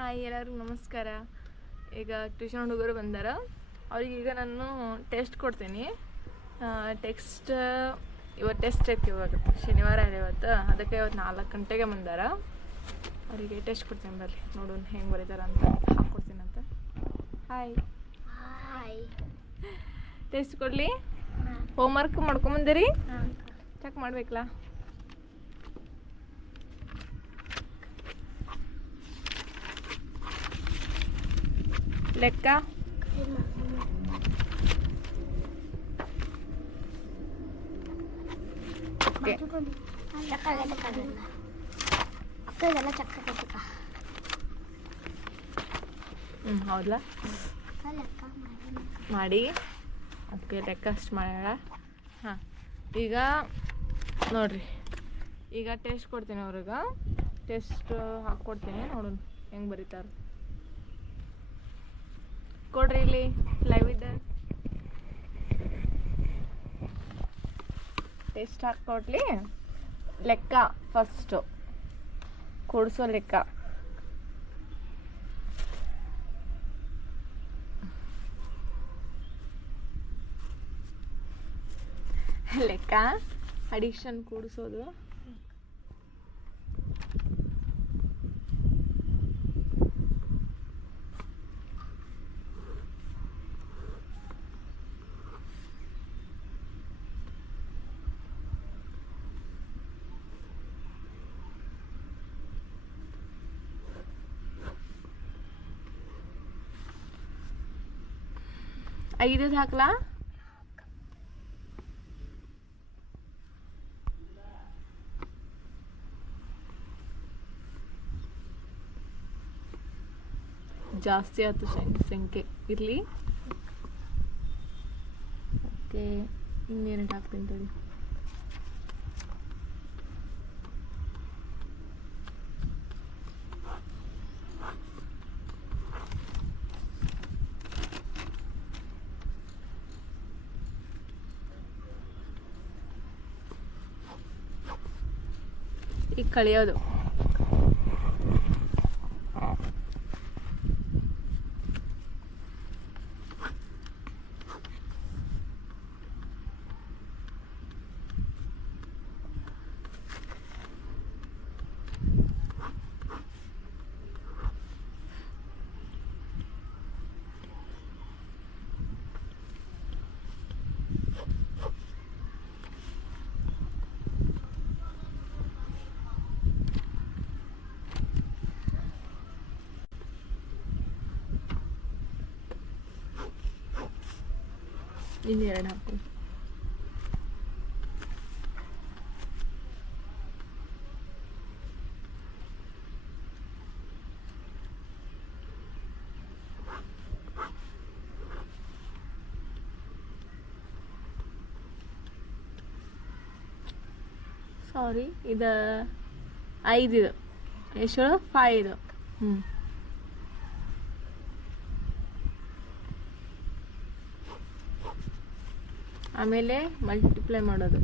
Hi ಎಲ್ಲರಿಗೂ ನಮಸ್ಕಾರ. ಈಗ ಟ್ಯೂಷನ್ ಹುಡುಗರು ಬಂದಾರ. ಅವ್ರಿಗೆ ಈಗ ನಾನು ಟೆಸ್ಟ್ ಕೊಡ್ತೀನಿ. ಟೆಕ್ಸ್ಟ್ ಇವತ್ತು ಟೆಸ್ಟ್ ಐತಿ ಇವಾಗ. ಶನಿವಾರ ಇದೆ ಇವತ್ತು ಅದಕ್ಕೆ ಇವತ್ತು ನಾಲ್ಕು ಗಂಟೆಗೆ ಬಂದಾರ. ಅವರಿಗೆ ಟೆಸ್ಟ್ ಕೊಡ್ತೀನಿ ಬರ್ರಿ ನೋಡೋಣ ಹೆಂಗೆ ಬರೀತಾರ ಅಂತ. ಹಾಕ್ಕೊಡ್ತೀನಿ ಅಂತ. ಹಾಯ್ ಹಾಯ್ ಟೆಸ್ಟ್ ಕೊಡಲಿ? ಹೋಮ್ವರ್ಕ್ ಮಾಡ್ಕೊಂಬಂದಿರಿ ಚೆಕ್ ಮಾಡ್ಬೇಕಲ್ಲ? ಲೆಕ್ಕ? ಹ್ಞೂ ಲೆಕ್ಕ ಮಾಡಿ. ಅದಕ್ಕೆ ಲೆಕ್ಕ ಅಷ್ಟು ಮಾಡೋಣ ಹಾಂ, ಈಗ ನೋಡ್ರಿ. ಈಗ ಟೇಸ್ಟ್ ಕೊಡ್ತೀನಿ ಅವ್ರಿಗೆ. ಟೇಸ್ಟ್ ಹಾಕ್ಕೊಡ್ತೀನಿ, ನೋಡೋಣ ಹೆಂಗೆ ಬರೀತಾರೆ. ಕೊಡ್ರಿ ಇಲ್ಲಿ ಲೈವ್ ಇದ್ದ. ಟೆಸ್ಟ್ ಹಾಕ್ಕೊಡ್ಲಿ. ಲೆಕ್ಕ ಫಸ್ಟು ಕೂಡಿಸೋ ಲೆಕ್ಕ. ಲೆಕ್ಕ ಅಡಿಕ್ಷನ್ ಕೂಡಿಸೋದು. ಐದದು ಹಾಕ್ಲಾ? ಜಾಸ್ತಿ ಆಯ್ತು ಸಂಖ್ಯೆ. ಇರಲಿ? ಓಕೆ ಇನ್ನೇನು ಹಾಕ್ತೀನಿ ತಡಿ. ಈಗ ಕಳಿಯೋದು ಇನ್ನೆರಡು ಹಾಕು ಸಾರಿ ಇದು ಐದು ಇದು ಎಷ್ಟು ಫೈ ಇದು ಹ್ಞೂ ಆಮೇಲೆ ಮಲ್ಟಿಪ್ಲೈ ಮಾಡೋದು.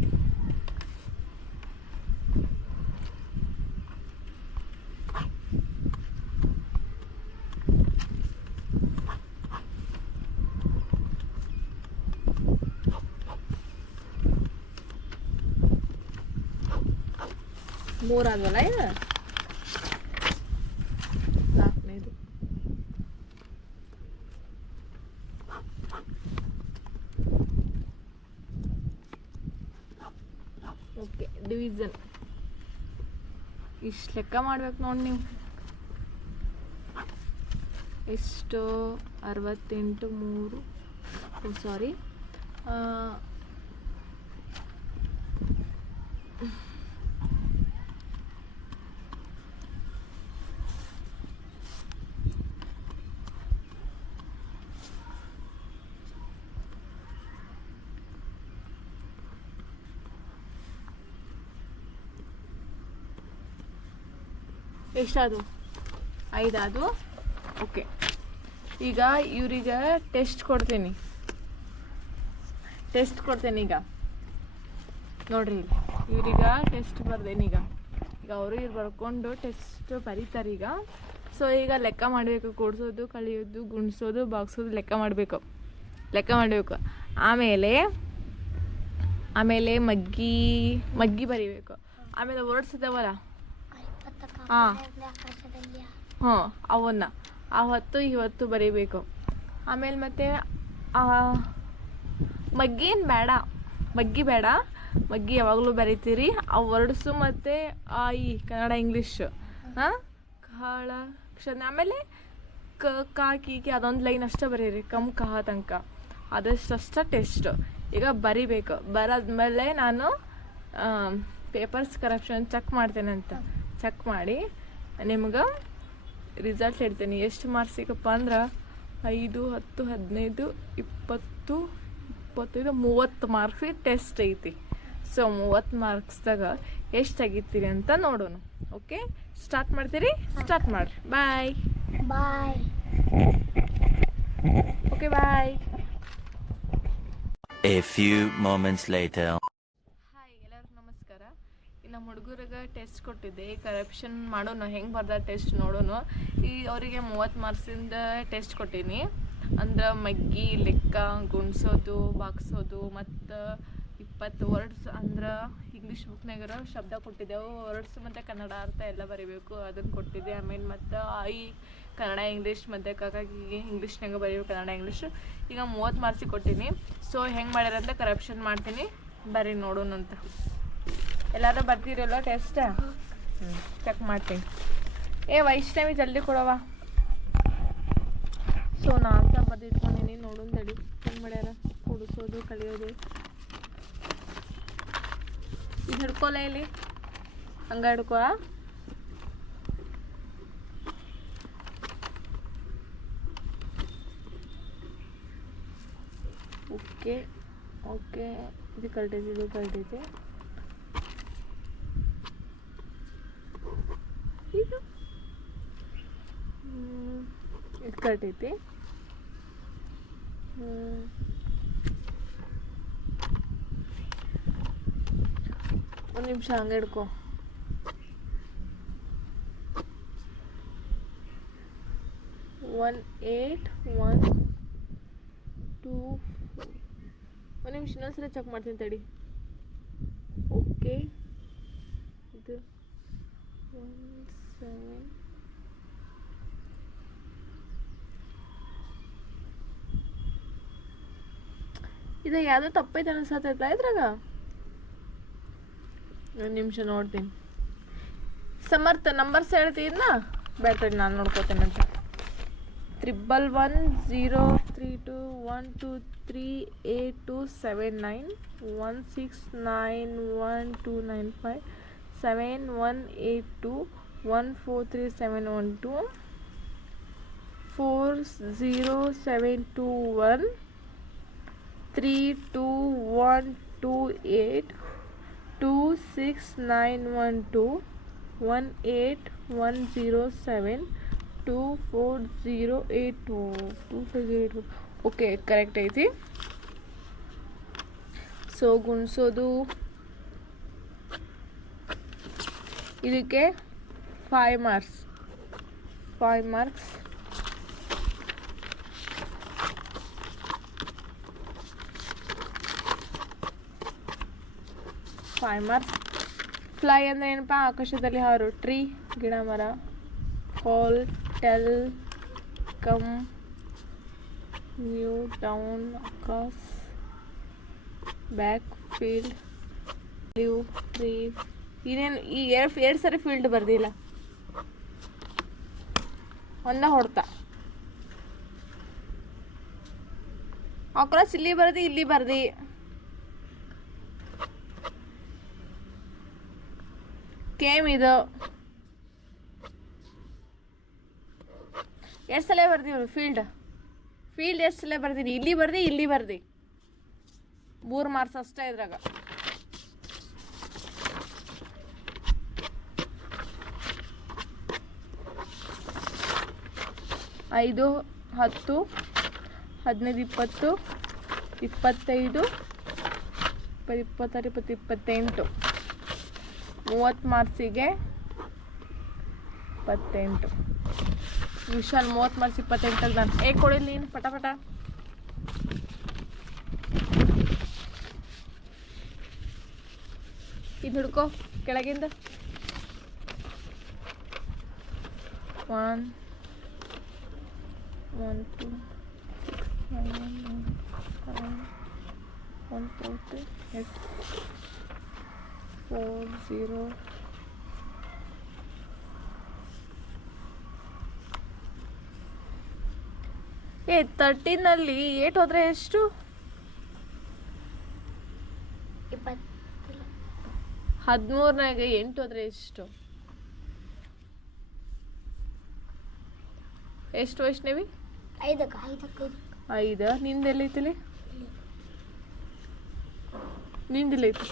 ಮೂರಾಗಲ್ಲ ಇದು? ಓಕೆ ಡಿವಿಷನ್ ಇಷ್ಟು ಲೆಕ್ಕ ಮಾಡ್ಬೇಕು ನೋಡಿ ನೀವು. ಎಷ್ಟು ಅರವತ್ತೆಂಟು ಮೂರು ಸಾರಿ ಎಷ್ಟಾದು? ಐದಾದು? ಓಕೆ. ಈಗ ಇವರಿಗೆ ಟೆಸ್ಟ್ ಕೊಡ್ತೀನಿ. ಟೆಸ್ಟ್ ಕೊಡ್ತೇನೆ ಈಗ. ನೋಡ್ರಿ ಇವ್ರೀಗ ಟೆಸ್ಟ್ ಬರ್ದೇನೆ ಈಗ. ಈಗ ಅವರು ಇವ್ರು ಬರ್ಕೊಂಡು ಟೆಸ್ಟ್ ಬರೀತಾರೆ ಈಗ. ಸೊ ಈಗ ಲೆಕ್ಕ ಮಾಡಬೇಕು, ಕೊಡಿಸೋದು, ಕಳಿಯೋದು, ಗುಣಿಸೋದು ಬಾಕ್ಸೋದು ಲೆಕ್ಕ ಮಾಡಬೇಕು. ಲೆಕ್ಕ ಮಾಡಬೇಕು. ಆಮೇಲೆ ಆಮೇಲೆ ಮಗ್ಗಿ ಮಗ್ಗಿ ಬರೀಬೇಕು. ಆಮೇಲೆ ವರ್ಡ್ಸ್ ಹಾ. ಹ್ಞೂ, ಅವನ್ನ. ಆ ಹೊತ್ತು ಇವತ್ತು ಬರೀಬೇಕು. ಆಮೇಲೆ ಮತ್ತೆ ಮಗ್ಗೇನು ಬೇಡ. ಮಗ್ಗಿ ಬೇಡ. ಮಗ್ಗಿ ಯಾವಾಗಲೂ ಬರೀತೀರಿ. ಆ ವರ್ಡ್ಸು ಮತ್ತು, ಆ, ಈ ಕನ್ನಡ, ಇಂಗ್ಲೀಷ್. ಹಾಂ? ಕಾಳ, ಕ್ಷಣ. ಆಮೇಲೆ ಕ, ಕಾ, ಕಿ ಕಿ ಅದೊಂದು ಲೈನ್ ಅಷ್ಟೇ ಬರೀರಿ. ಕಮ್ ಕಹ ತನಕ ಅದಷ್ಟಷ್ಟ ಟೆಸ್ಟ್. ಈಗ ಬರಿಬೇಕು. ಬರಾದ್ಮೇಲೆ ನಾನು ಪೇಪರ್ಸ್ ಕರಪ್ಷನ್ ಚೆಕ್ ಮಾಡ್ತೇನೆ ಅಂತ ಚೆಕ್ ಮಾಡಿ. ನಿಮ್ಗೆ ರಿಸಲ್ಟ್ ಹೇಳ್ತೀನಿ. ಎಷ್ಟು ಮಾರ್ಕ್ಸ್ ಸಿಗಪ್ಪ ಅಂದ್ರೆ ಐದು ಹತ್ತು ಹದಿನೈದು ಇಪ್ಪತ್ತು ಇಪ್ಪತ್ತೈದು ಮೂವತ್ತು ಮಾರ್ಕ್ಸ್ ಟೆಸ್ಟ್ ಐತಿ. ಸೊ ಮೂವತ್ತು ಮಾರ್ಕ್ಸ್ದಾಗ ಎಷ್ಟು ತೆಗಿತೀರಿ ಅಂತ ನೋಡೋಣ. ಓಕೆ ಸ್ಟಾರ್ಟ್ ಮಾಡ್ತೀರಿ? ಸ್ಟಾರ್ಟ್ ಮಾಡಿರಿ. Bye bye okay bye A few moments later. Hi ಎಲ್ಲರಿಗೂ ನಮಸ್ಕಾರ ಈ ನಮ್ಮ ಹುಡುಗರಿಗೆ ಟೆಸ್ಟ್ ಕೊಟ್ಟಿದ್ದೆ. ಕರಪ್ಷನ್ ಮಾಡೋಣ ಹೆಂಗೆ ಬರ್ದ ಟೆಸ್ಟ್ ನೋಡೋಣ ಈ ಅವರಿಗೆ ಮೂವತ್ತು ಮಾರ್ಕ್ಸಿಂದ ಟೆಸ್ಟ್ ಕೊಟ್ಟೀನಿ. ಅಂದ್ರೆ ಮಗ್ಗಿ, ಲೆಕ್ಕ, ಗುಣಿಸೋದು ಬಾಗ್ಸೋದು ಮತ್ತು ಇಪ್ಪತ್ತು ವರ್ಡ್ಸ್ ಅಂದ್ರೆ ಇಂಗ್ಲೀಷ್ ಬುಕ್ನಾಗಿರೋ ಶಬ್ದ ಕೊಟ್ಟಿದ್ದೆವು ವರ್ಡ್ಸ್ ಮತ್ತು ಕನ್ನಡ ಅರ್ಥ ಎಲ್ಲ ಬರೀಬೇಕು. ಅದನ್ನು ಕೊಟ್ಟಿದ್ದೆ. ಆಮೇಲೆ ಮತ್ತು ಐ, ಕನ್ನಡ ಇಂಗ್ಲೀಷ್ ಮತ್ತು ಕಾಕಾಗಿ ಇಂಗ್ಲೀಷ್ನಾಗ ಬರೀಬೇಕು, ಕನ್ನಡ ಇಂಗ್ಲೀಷ್ ಈಗ ಮೂವತ್ತು ಮಾರ್ಕ್ಸಿಗೆ ಕೊಟ್ಟೀನಿ. ಸೊ ಹೆಂಗೆ ಮಾಡ್ಯಾರಂತ ಕರಪ್ಷನ್ ಮಾಡ್ತೀನಿ. ಬರೀ ನೋಡೋಣ ಅಂತ ಎಲ್ಲರೂ ಬರ್ತೀರಲ್ಲ ಟೆಸ್ಟ್ ಚೆಕ್ ಮಾಡ್ತೀನಿ. ಏ, ವೈಷ್ಣವಿ, ಜಲ್ದಿ ಕೊಡವ ಸೊ ನಾನು ಬರ್ದಿಟ್ಕೊಂಡಿನಿ ನೋಡೋಣ ತಡಿ. ಹೆಂಗೆ ಮಾಡ್ಯಾರ? ಕುಡಿಸೋದು, ಕಲಿಯೋದು. ಇದು ಹಿಡ್ಕೊಲ್ಲ ಇಲ್ಲಿ. ಹಂಗ ಹಿಡ್ಕೊ ಓಕೆ ಓಕೆ ಇದು ಕಲ್ಟೈತಿ ಇದು ಕರೆಕ್ಟ್ ಐತಿ ಇದು ಹ್ಮ್, ಹ್ಮ್. ಒಂದು ನಿಮಿಷ ಹಂಗೆ ಹಿಡ್ಕೊ. ಒನ್ ಏಟ್ ಒನ್ ಟೂ ಒಂದು ನಿಮಿಷ ಇನ್ನೊಂದ್ಸಲ ಚೆಕ್ ಮಾಡ್ತೀನಿ ತಡಿ. ಓಕೆ. ಇದು ಒನ್ ಸೆವೆನ್ ಇದು, ಯಾವುದೋ ತಪ್ಪೈತೆ ಅನ್ಸತ್ತೈತ ಇದ್ರಾಗ? ಒಂದು ನಿಮಿಷ ನೋಡ್ತೀನಿ. ಸಮರ್ಥ ನಂಬರ್ಸ್ ಹೇಳ್ತೀನ ಬೇಡ ನಾನು ನೋಡ್ಕೋತೇನೆ ಅಂತ. Triple one zero three two, one two, three eight two, seven nine, one six nine, one two nine five, seven one eight two, one four three, seven one two, four zero seven two one three two one two eight two six nine one two one eight one zero seven two four zero eight two two four zero eight okay correct ಐತಿ so ಗುಣಿಸೋದು ಇದಕ್ಕೆ five marks five marks five marks fly ಅಂದರೆ ಏನಪ್ಪ, ಆಕಾಶದಲ್ಲಿ ಹಾರು tree, ಗಿಡ ಮರ call tell come new town across back, field live tree ಇದೇನು ಈ ಎರಡು ಎರಡು ಸರಿ ಫೀಲ್ಡ್ ಬರ್ದಿಲ್ಲ. ಒಂದ ಹೊಡ್ತಾ. ಅಕ್ರಾಸ್ ಇಲ್ಲಿ ಬರ್ದಿ ಇಲ್ಲಿ ಬರ್ದಿ. ಕೇಮ್ ಇದು ಎಷ್ಟು ಸಲ ಬರ್ದೀವಿ ಫೀಲ್ಡ್ ಫೀಲ್ಡ್ ಎಷ್ಟು ಸಲ ಬರ್ದೀನಿ? ಇಲ್ಲಿ ಬರ್ದಿ ಇಲ್ಲಿ ಬರ್ದಿ. ಮೂರು ಮಾರ್ಕ್ಸ್ ಅಷ್ಟೇ ಇದ್ರಾಗ. ಐದು, ಹತ್ತು, ಹದಿನೈದು, ಇಪ್ಪತ್ತು, ಇಪ್ಪತ್ತೈದು ಇಪ್ಪತ್ತು ಇಪ್ಪತ್ತಾರು, ಇಪ್ಪತ್ತು, ಇಪ್ಪತ್ತೆಂಟು. ಮೂವತ್ತು ಮಾರ್ಕ್ಸಿಗೆ ಇಪ್ಪತ್ತೆಂಟು. ವಿಶಾಲ್ ಮೂವತ್ತು ಮಾರ್ಕ್ಸ್ ಇಪ್ಪತ್ತೆಂಟಲ್ಲಿ ನಾನು ಏ, ಕೊಡಿ ನೀನು, ಪಟ ಪಟ. ಇದು ಹಿಡ್ಕೊ, ಕೆಳಗಿಂದ. One one two one four two eight four zero ಏ ತರ್ಟೀನಲ್ಲಿ ಏಟ್ ಹೋದ್ರೆ ಎಷ್ಟು? ಹದಿಮೂರನಾಗ ಎಂಟು ಹೋದ್ರೆ ಎಷ್ಟು? ಎಷ್ಟು ವೈಷ್ಣವಿ? ಐದ. ನಿಂದೆಲ್ಲೈತಿಲಿ? ನಿಂದೆಲ್ಲೈತಿ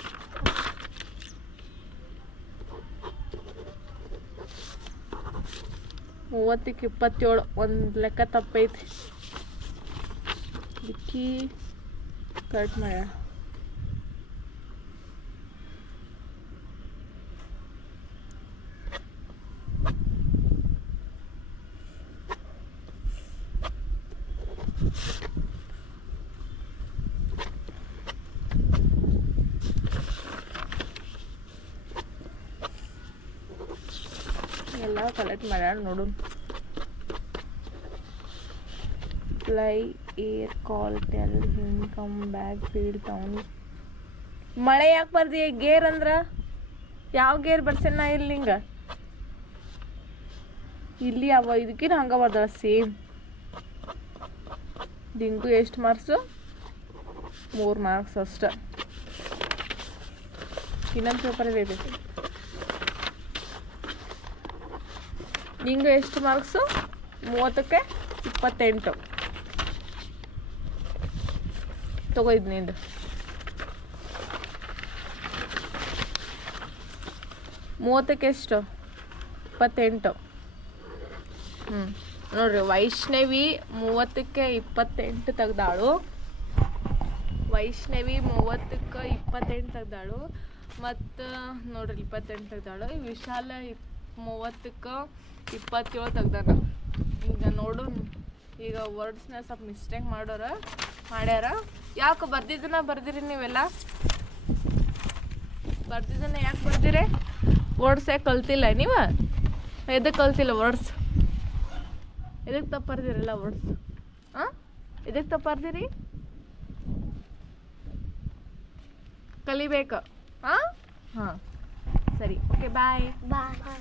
ಮೂವತ್ತಕ್ಕೆ ಇಪ್ಪತ್ತೇಳು. ಒಂದು ಲೆಕ್ಕ ತಪ್ಪೈತಿ. ವಿಕ್ಕಿ ಕಟ್ ಮಾಡ್ಯಾಳ ಎಲ್ಲ ಕಲೆಕ್ಟ್ ಮಾಡ್ಯಾಳ ನೋಡು fly air call tell him come back feel town ಮಳೆ ಯಾಕೆ ಬರ್ದಿ? ಗೇರ್ ಅಂದ್ರ? ಯಾವ ಗೇರ್ ಬರ್ಸೇನ ಇಲ್ಲಿ ನಿಂಗ? ಇಲ್ಲಿ ಅವ ಇದಕ್ಕಿನ ಹಂಗ ಬರ್ದಾಳ ಸೇಮ್ ದಿಂಕು ಎಷ್ಟು ಮಾರ್ಕ್ಸ್ ಮೂರು ಮಾರ್ಕ್ಸ್ ಅಷ್ಟ. ಇನ್ನೊಂದು ಪೇಪರ್ ಇದೆ ನಿಂಗೆ ಎಷ್ಟು ಮಾರ್ಕ್ಸು? ಮೂವತ್ತಕ್ಕೆ ಇಪ್ಪತ್ತೆಂಟು. ತಗೋ ಇದು. ನಿಂದು ಮೂವತ್ತಕ್ಕೆ ಎಷ್ಟು? ಇಪ್ಪತ್ತೆಂಟು. ಹ್ಞೂ ನೋಡ್ರಿ, ವೈಷ್ಣವಿ ಮೂವತ್ತಕ್ಕೆ ಇಪ್ಪತ್ತೆಂಟು ತೆಗ್ದಾಳು. ವೈಷ್ಣವಿ ಮೂವತ್ತಕ್ಕೆ ಇಪ್ಪತ್ತೆಂಟು ತೆಗ್ದಾಳು. ಮತ್ತು, ನೋಡ್ರಿ, ಇಪ್ಪತ್ತೆಂಟು ತೆಗ್ದಾಳು. ವಿಶಾಲ ಇಪ್ ಮೂವತ್ತಕ್ಕೆ ಇಪ್ಪತ್ತೇಳು ತೆಗ್ದಾನ ಈಗ ನೋಡು, ಈಗ ವರ್ಡ್ಸ್ನ ಸ್ವಲ್ಪ ಮಿಸ್ಟೇಕ್ ಮಾಡೋರ, ಮಾಡ್ಯಾರ. ಯಾಕೆ ಬರ್ದಿದ್ದನ್ನ ಬರ್ದಿರಿ ನೀವೆಲ್ಲ? ಬರ್ದಿದ್ದನ್ನ ಯಾಕೆ ಬರ್ದಿರಿ? ವರ್ಡ್ಸ್ ಯಾಕೆ ಕಲ್ತಿಲ್ಲ ನೀವು? ಎದಕ್ಕೆ ಕಲ್ತಿಲ್ಲ ವರ್ಡ್ಸ್ ಎದಕ್ಕೆ ತಪ್ಪರ್ದಿರಲ್ಲ ವರ್ಡ್ಸ್ ಹಾಂ ಎದಕ್ಕೆ ತಪ್ಪರ್ದಿರಿ ಕಲಿಬೇಕು. ಹಾಂ ಹಾಂ. ಸರಿ. ಓಕೆ ಬಾಯ್ ಬಾಯ್